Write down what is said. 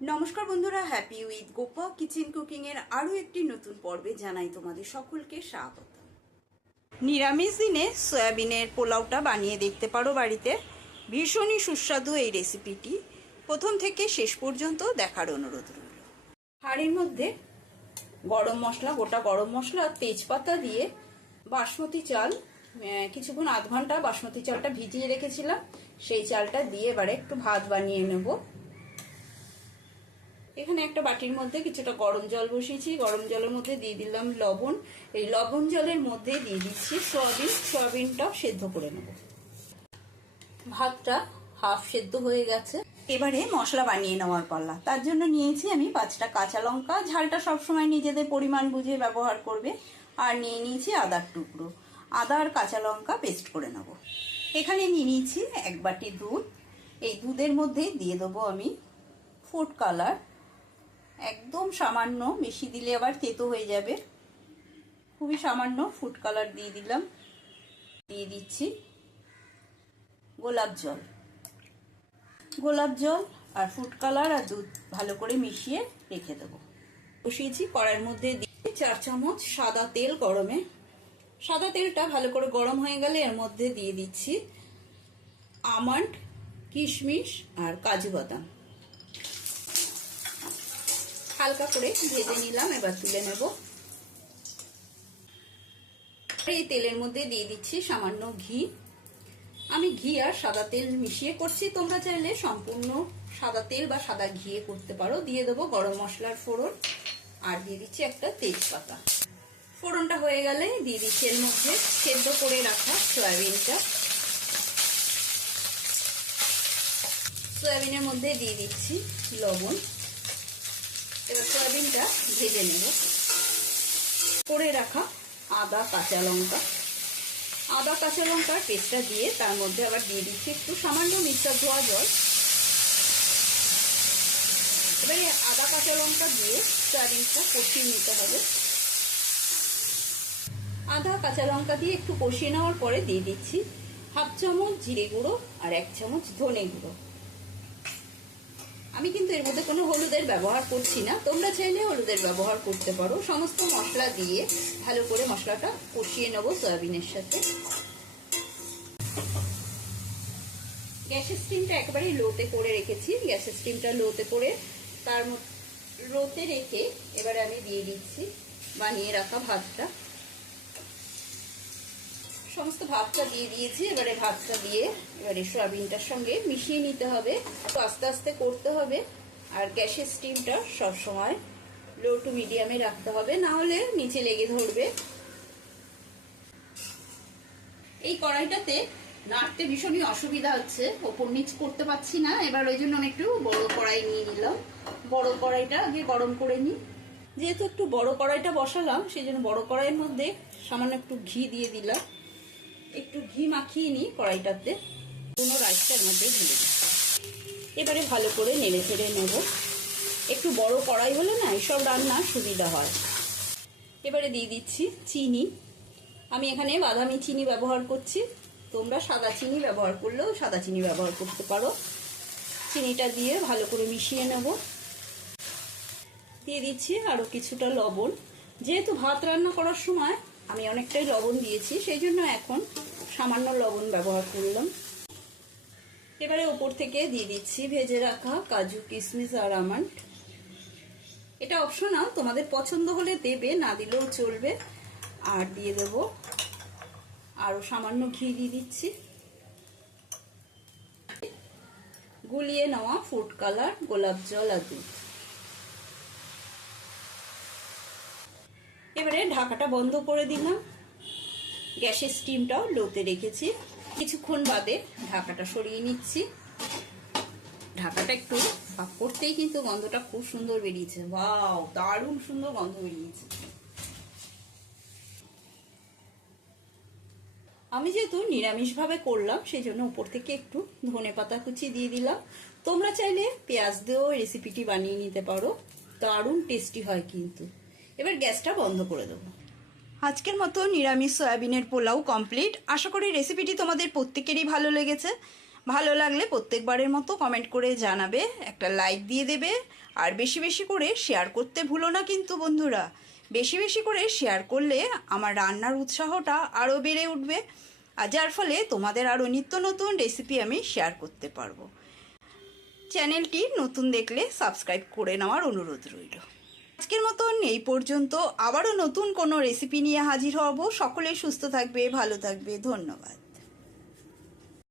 নমস্কার বন্ধুরা, happy with Gopa kitchen cooking এর আরো একটি নতুন পর্বে জানাই তোমাদের সকলকে স্বাগত। নিরামিষ দিনে সয়াবিনের পোলাওটা বানিয়ে দেখতে পারো বাড়িতে। ভীষণই সুস্বাদু এই রেসিপিটি। প্রথম থেকে শেষ পর্যন্ত দেখার অনুরোধ রইল। হাঁড়ির মধ্যে গরম মশলা, গোটা গরম মশলা আর তেজপাতা দিয়ে বাসমতি চাল, কিছুক্ষণ আধ ঘন্টা বাসমতি চালটা ভিজিয়ে রেখেছিলাম, সেই চালটা দিয়ে এবারে একটু ভাত বানিয়ে নেব। এখানে একটা বাটির মধ্যে কিছুটা গরম জল বসিয়েছি। গরম জলের মধ্যে দিয়ে দিলাম লবণ। এই লবণ জলের মধ্যে দিয়ে দিচ্ছি সয়াবিনটাও সেদ্ধ করে নেব। ভাতটা হাফ সেদ্ধ হয়ে গেছে। এবারে মশলা বানিয়ে নেওয়ার পালা। তার জন্য নিয়েছি আমি 5টা কাঁচা লঙ্কা, ঝালটা সবসময় নিজেদের পরিমাণ বুঝে ব্যবহার করবে। আর নিয়ে নিয়েছি আদার টুকরো। আদা আর কাঁচা লঙ্কা পেস্ট করে নেব। এখানে নিয়ে নিয়েছি 1 বাটি দুধ। এই দুধের মধ্যে দিয়ে দেবো আমি ফুড কালার, একদম সামান্য, বেশি দিলে আবার তেতো হয়ে যাবে। খুবই সামান্য ফুড কালার দিয়ে দিলাম। দিয়ে দিচ্ছি গোলাপ জল। গোলাপ জল আর ফুড কালার আর দুধ ভালো করে মিশিয়ে রেখে দেবো। বসিয়েছি কড়াইয়ের মধ্যে দিয়ে 4 চামচ সাদা তেল গরমে। সাদা তেলটা ভালো করে গরম হয়ে গেলে এর মধ্যে দিয়ে দিচ্ছি আমন্ড, কিশমিশ আর কাজু বাদাম। হালকা করে ভেজে নিলাম, এবার তুলে নেব। এই তেলের মধ্যে দিয়ে দিচ্ছি সামান্য ঘি। আমি ঘি আর সাদা তেল মিশিয়ে করছি, তোমরা চাইলে সম্পূর্ণ সাদা তেল বা সাদা ঘিয়ে করতে পারো। দিয়ে দেবো গরম মশলার ফোড়ন আর দিয়ে দিচ্ছি একটা তেজপাতা। ফোড়নটা হয়ে গেলে দিয়ে দিচ্ছি এর মধ্যে সেদ্ধ করে রাখা সয়াবিনটা। সয়াবিনের মধ্যে দিয়ে দিচ্ছি লবণ। এবার সয়াবিনটা ভেজে নেব। করে রাখা আদা কাঁচা লঙ্কা, আদা কাঁচা লঙ্কার পেস্টটা দিয়ে তার মধ্যে আবার দিয়ে দিচ্ছি একটু সামান্য মিক্সার ধোয়া জল। এবারে আদা কাঁচা লঙ্কা দিয়ে সয়াবিনটা কষিয়ে নিতে হবে। আদা কাঁচা লঙ্কা দিয়ে একটু কষিয়ে নেওয়ার পরে দিয়ে দিচ্ছি হাফ চামচ জিরে গুঁড়ো আর 1 চামচ ধনে গুঁড়ো। আমি কিন্তু এর মধ্যে কোনো হলুদের ব্যবহার করছি না, তোমরা চাইলে হলুদের ব্যবহার করতে পারো। সমস্ত মশলা দিয়ে ভালো করে মশলাটা কষিয়ে নেব সয়াবিনের সাথে। গ্যাসের স্টিমটা একেবারে লোতে করে রেখেছি। গ্যাসের স্টিমটা লোতে করে লোতে রেখে এবারে আমি দিয়ে দিচ্ছি বানিয়ে রাখা ভাতটা। সমস্ত ভাতটা দিয়ে দিয়েছি। এবারে ভাতটা দিয়ে এবারে সয়াবিনটার সঙ্গে মিশিয়ে নিতে হবে। আস্তে আস্তে করতে হবে আর গ্যাসের স্টিমটা সবসময় লো টু মিডিয়ামে রাখতে হবে, না হলে নিচে লেগে ধরবে। এই কড়াইটাতে নাড়তে ভীষণই অসুবিধা হচ্ছে, ওপর নিচ করতে পারছি না। এবার ওই জন্য আমি একটু বড় কড়াই নিয়ে নিলাম। বড় কড়াইটা আগে গরম করে নিই। যেহেতু একটু বড় কড়াইটা বসালাম, সেই জন্য বড় কড়াইয়ের মধ্যে সামান্য একটু ঘি দিয়ে দিলাম। একটু ঘি মাখিয়ে নিই কড়াইটাতে, কোনো রাইসটার মধ্যে ঢেলে দিই। এবারে ভালো করে নেড়ে চেড়ে নেব। একটু বড় কড়াই হলে না এইসব রান্নার সুবিধা হয়। এবারে দিয়ে দিচ্ছি চিনি। আমি এখানে বাদামি চিনি ব্যবহার করছি, তোমরা সাদা চিনি ব্যবহার করলেও সাদা চিনি ব্যবহার করতে পারো। চিনিটা দিয়ে ভালো করে মিশিয়ে নেব। দিয়ে দিচ্ছি আরও কিছুটা লবণ। যেহেতু ভাত রান্না করার সময় আমি অনেকটাই লবণ দিয়েছি, সেই জন্য এখন সামান্য লবণ ব্যবহার করলাম। এবারে ওপর থেকে দিয়ে দিচ্ছি ভেজে রাখা কাজু, কিশমিশ আর আমন্ড। এটা অপশনাল, তোমাদের পছন্দ হলে দেবে, না দিলেও চলবে। আর দিয়ে দেব আরও সামান্য ঘি দিয়ে দিচ্ছি। গুলিয়ে নেওয়া ফুড কালার, গোলাপ জল আর দুধ। এবারে ঢাকাটা বন্ধ করে দিলাম। গ্যাসের স্টিমটাও লোতে রেখেছি। কিছুক্ষণ বাদে ঢাকাটা সরিয়ে নিচ্ছি। ঢাকাটা একটু ফাঁক করতেই কিন্তু গন্ধটা খুব সুন্দর বেরিয়েছে। ওয়াও, দারুণ সুন্দর গন্ধ বেরিয়েছে। আমি যেহেতু নিরামিষভাবে করলাম, সেই জন্য উপর থেকে একটু ধনেপাতা কুচি দিয়ে দিলাম। তোমরা চাইলে পেঁয়াজ দিয়েও রেসিপিটি বানিয়ে নিতে পারো, দারুণ টেস্টি হয় কিন্তু। এবার গ্যাসটা বন্ধ করে দেবো। আজকের মতো নিরামিষ সয়াবিনের পোলাও কমপ্লিট। আশা করি রেসিপিটি তোমাদের প্রত্যেকেরই ভালো লেগেছে। ভালো লাগলে প্রত্যেকবারের মতো কমেন্ট করে জানাবে, একটা লাইক দিয়ে দেবে, আর বেশি বেশি করে শেয়ার করতে ভুলো না কিন্তু বন্ধুরা। বেশি বেশি করে শেয়ার করলে আমার রান্নার উৎসাহটা আরও বেড়ে উঠবে, আর যার ফলে তোমাদের আরও নিত্য নতুন রেসিপি আমি শেয়ার করতে পারবো। চ্যানেলটি নতুন দেখলে সাবস্ক্রাইব করে নেওয়ার অনুরোধ রইল। আজকের মতন এই পর্যন্ত, আবারও নতুন কোনো রেসিপি নিয়ে হাজির হব। সকলে সুস্থ থাকবে, ভালো থাকবে, ধন্যবাদ।